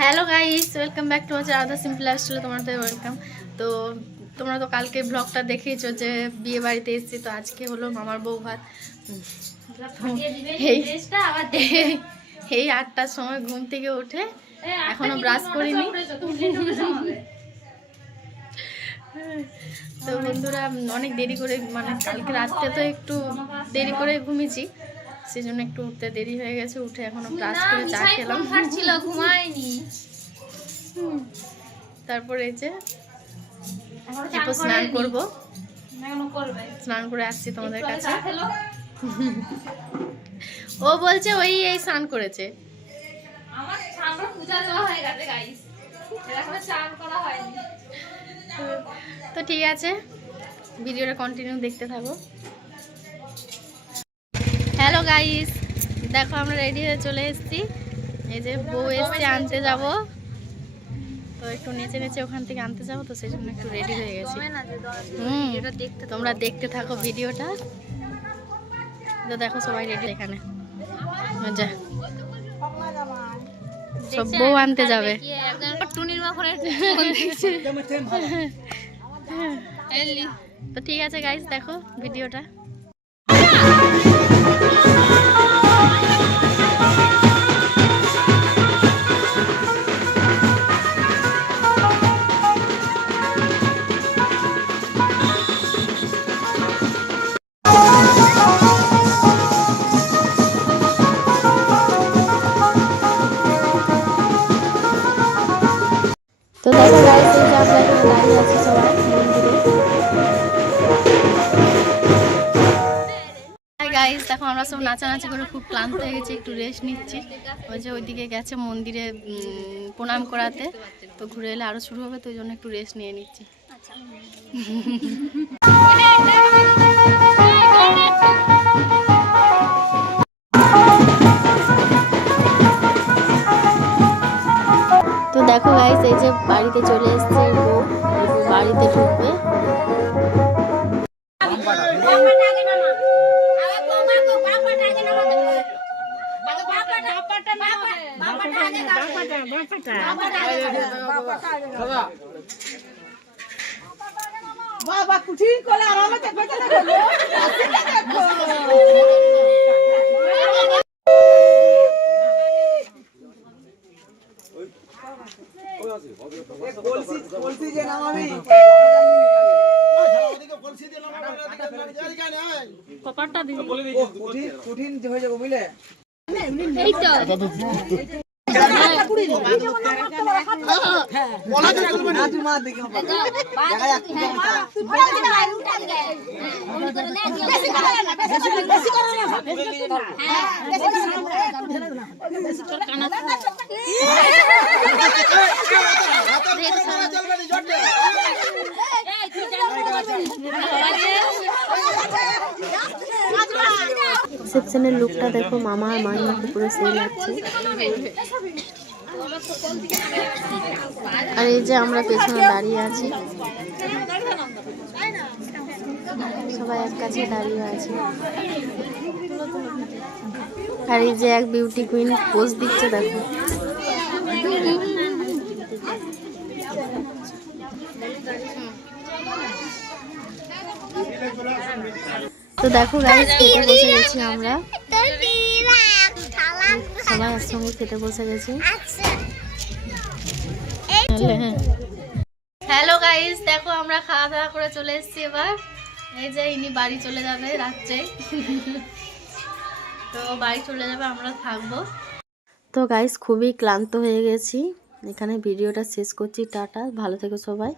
Hello guys, welcome back to our other simple lifestyle. তোমাদের welcome. তো তোমরা তো কালকে ব্লগটা দেখেইছো যে বিয়ে বাড়িতে এসেছি। তো আজকে হলো মামার বউ ভাত। এই 8টার সময় ঘুম থেকে উঠে এখনো ব্রাশ করিনি। তো বন্ধুরা অনেক দেরি করে, মানে কালকে রাত্রে তো একটু দেরি করে ঘুমিয়েছি, সেজন্য একটু উঠতে দেরি হয়ে গেছে। উঠে এখনো ব্রাশ করে চা খেলাম, ঘুমাইনি। তারপরে এই যে এখন স্নান করবো, স্নান করে আসছি তোমাদের কাছে। ও বলছে ওই এই স্নান করেছে। তো ঠিক আছে, ভিডিওটা কন্টিনিউ দেখতে থাকো। হ্যালো গাইস, দেখো আমরা রেডি হয়ে চলে এসেছি। এই যে বউ এসছে, আনতে যাব। তো একটু নেচে নেচে ওখান থেকে আনতে যাবো, তো সেই জন্য একটু রেডি হয়ে গেছি। তোমরা দেখতে থাকো ভিডিওটা। তো দেখো সবাই রেডি এখানে, সব বউ আনতে যাবে। তো ঠিক আছে গাইস, দেখো ভিডিওটা। তো দেখো গাইস, এই যে আমরা এখানে দাঁড়িয়ে আছি সবাই মন্দিরে। গাইস দেখো আমরা সব নাচানাচি করে খুব ক্লান্ত হয়ে গেছি, একটু রেস্ট নিচ্ছি। ওই যে ওইদিকে গেছে মন্দিরে প্রণাম করাতে, তো ঘুরে এলে আরো শুরু হবে, তো ওই জন্য একটু রেস্ট নিয়ে নিচ্ছি। তো দেখো গাইস, এই যে বাড়িতে চলে এসছে বউ, বাড়িতে ঢুকবে। বাবা কুঠিন কোলে আরামে দেখবে তো দেখো কলসি যে নামাবি কলসি দিয়ে নামাবি কপারটা দিবি কুঠিন হয়ে যাবে বুঝলে। এই তো রিসেপশনের লুকটা দেখো, মামা আর মাইমাকে পুরো সেই লাগছে। আর এই যে আমরা পেছনে দাঁড়িয়ে আছি, সবাই এক কাছে দাঁড়িয়ে আছে। আর এই যে এক বিউটি কুইন পোজ দিচ্ছে, দেখো। তো দেখো গাইস, খেতে বসে গেছি আমরা, সবাই একসঙ্গে খেতে বসে গেছি। হ্যালো গাইস, দেখো আমরা খাওয়া দাওয়া করে চলে এসেছি এবার। এই যে ইনি বাড়ি চলে যাবে রাত্রে, তো বাড়ি চলে যাবে, আমরা থাকবো। তো গাইস খুবই ক্লান্ত হয়ে গেছি, এখানে ভিডিওটা শেষ করছি। টাটা, ভালো থেকো সবাই।